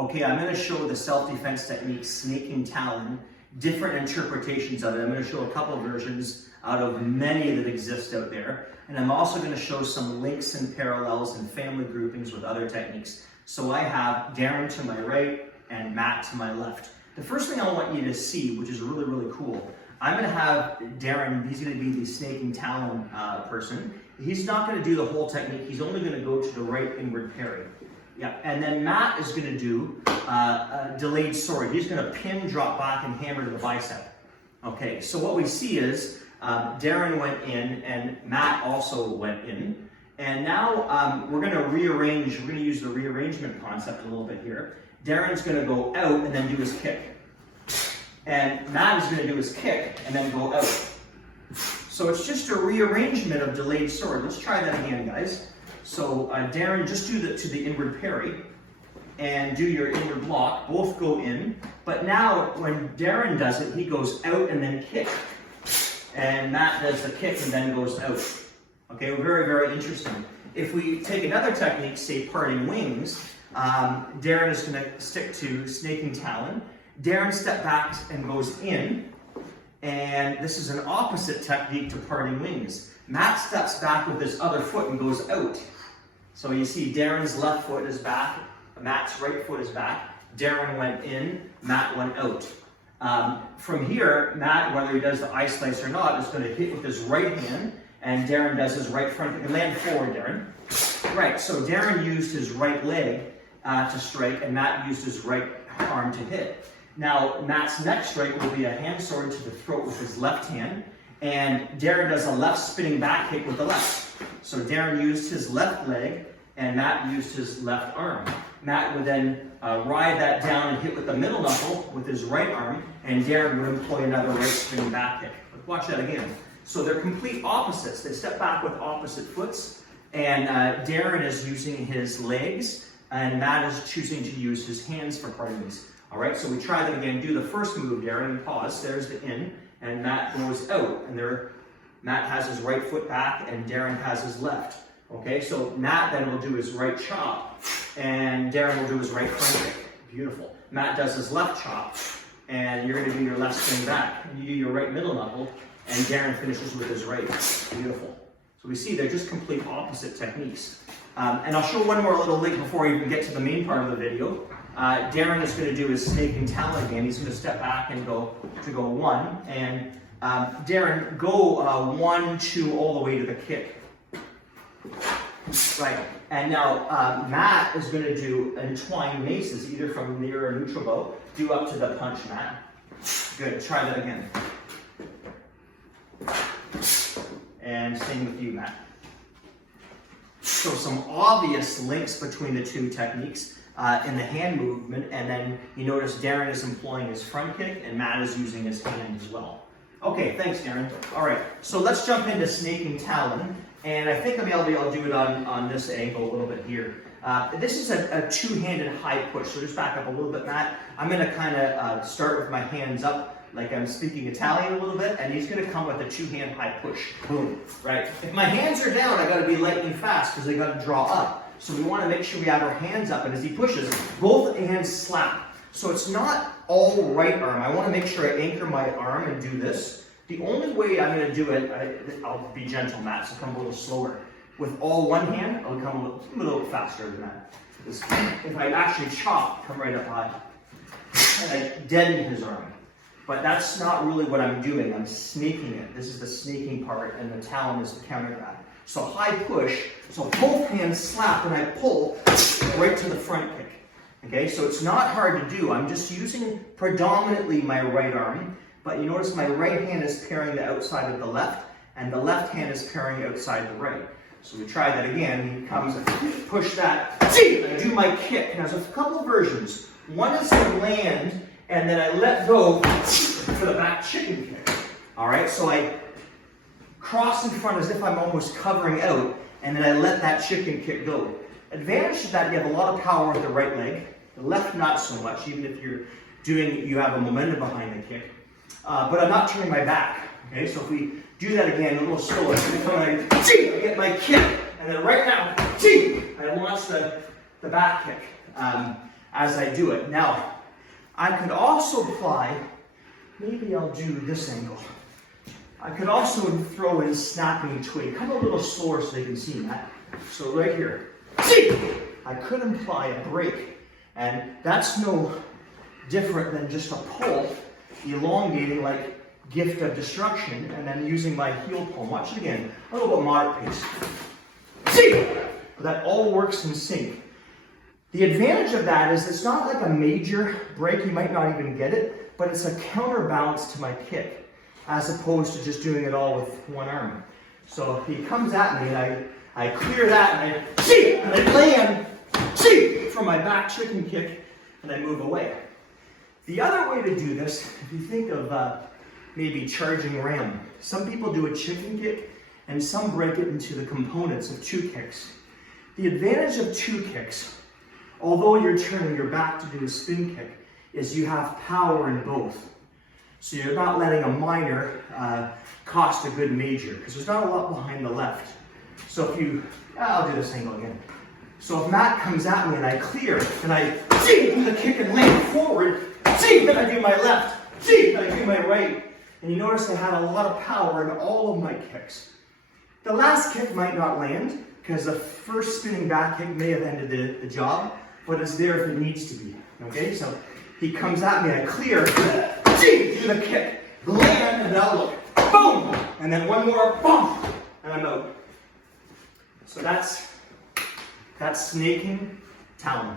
Okay, I'm going to show the self-defense technique, snaking Talon, different interpretations of it. I'm going to show a couple of versions out of many that exist out there. And I'm also going to show some links and parallels and family groupings with other techniques. So I have Darren to my right and Matt to my left. The first thing I want you to see, which is really, really cool, I'm going to have Darren, he's going to be the snaking Talon person. He's not going to do the whole technique. He's only going to go to the right inward parry. Yeah, and then Matt is going to do a delayed sword. He's going to pin, drop back, and hammer to the bicep. Okay, so what we see is Darren went in and Matt also went in. And now we're going to rearrange, we're going to use the rearrangement concept a little bit here. Darren's going to go out and then do his kick. And Matt is going to do his kick and then go out. So it's just a rearrangement of delayed sword. Let's try that again, guys. So Darren, just do to the inward parry and do your inward block. Both go in. But now when Darren does it, he goes out and then kick. And Matt does the kick and then goes out. Okay, very, very interesting. If we take another technique, say parting wings, Darren is going to stick to snaking Talon. Darren steps back and goes in. And this is an opposite technique to parting wings. Matt steps back with his other foot and goes out. So you see Darren's left foot is back, Matt's right foot is back. Darren went in, Matt went out. From here, Matt, whether he does the eye slice or not, is going to hit with his right hand, and Darren does his right front. You can land forward, Darren. Right, so Darren used his right leg to strike, and Matt used his right arm to hit. Now, Matt's next strike will be a hand sword to the throat with his left hand, and Darren does a left spinning back kick with the left. So Darren used his left leg, and Matt used his left arm. Matt would then ride that down and hit with the middle knuckle with his right arm, and Darren would employ another right spinning back kick. Watch that again. So they're complete opposites. They step back with opposite foots, and Darren is using his legs, and Matt is choosing to use his hands for parting these. All right, so we try that again. Do the first move, Darren, and pause. There's the in, and Matt goes out, and there, Matt has his right foot back, and Darren has his left. Okay, so Matt then will do his right chop, and Darren will do his right front kick. Beautiful. Matt does his left chop, and you're going to do your left spin back. And you do your right middle knuckle, and Darren finishes with his right. Beautiful. So we see they're just complete opposite techniques. And I'll show one more little link before we even get to the main part of the video. Darren is going to do his snaking Talon again. He's going to step back and go one, and Darren, go 1, 2, all the way to the kick. Right, and now Matt is going to do entwined maces, either from near or neutral bow. Do up to the punch, Matt. Good, try that again. And same with you, Matt. So some obvious links between the two techniques in the hand movement, and then you notice Darren is employing his front kick, and Matt is using his hand as well. Okay, thanks, Darren. All right, so let's jump into snaking Talon. And I think I'll be able to do it on this angle a little bit here. This is a two-handed high push, so just back up a little bit, Matt. I'm going to kind of start with my hands up, like I'm speaking Italian a little bit, and he's going to come with a two-hand high push. Boom, right? If my hands are down, I got to be lightning fast because I got to draw up. So we want to make sure we have our hands up, and as he pushes, both hands slap. So it's not all right arm. I want to make sure I anchor my arm and do this. The only way I'm going to do it, I'll be gentle, Matt, so come a little slower. With all one hand, I'll come a little faster than that. If I actually chop, come right up high, and I deaden his arm. But that's not really what I'm doing. I'm snaking it. This is the snaking part, and the Talon is the counter grab. So high push, so both hands slap, and I pull right to the front kick. Okay, so it's not hard to do. I'm just using predominantly my right arm. But you notice my right hand is parrying the outside of the left, and the left hand is parrying outside the right. So we try that again. He comes and push that, and I do my kick. Now there's a couple of versions. One is to land, and then I let go for the back chicken kick. All right, so I cross in front as if I'm almost covering out, and then I let that chicken kick go. Advantage to that, you have a lot of power with the right leg. The left, not so much, even if you have a momentum behind the kick. But I'm not turning my back. Okay, so if we do that again a little slower, I get my kick, and then right now, I launch the back kick. as I do it. Now, I could also apply, maybe I'll do this angle. I could also throw in snapping twig. Come a little slower so they can see that. So right here, I could apply a break, and that's no different than just a pull, elongating like Gift of Destruction, and then using my heel pull. Watch it again, a little bit moderate pace. That all works in sync. The advantage of that is it's not like a major break, you might not even get it, but it's a counterbalance to my kick, as opposed to just doing it all with one arm. So he comes at me and I clear that and I land from my back chicken kick and I move away. The other way to do this, if you think of maybe charging ram, some people do a chicken kick and some break it into the components of two kicks. The advantage of two kicks, although you're turning your back to do a spin kick, is you have power in both. So you're not letting a minor cost a good major, because there's not a lot behind the left. So if you, I'll do this angle again. So if Matt comes at me and I clear, and I do the kick and land forward, then I do my left, then I do my right. And you notice I had a lot of power in all of my kicks. The last kick might not land, because the first spinning back kick may have ended the job, but it's there if it needs to be. Okay, so he comes at me, I clear, do the kick, land, and now look, boom, and then one more, boom, and I'm out. So that's snaking Talon.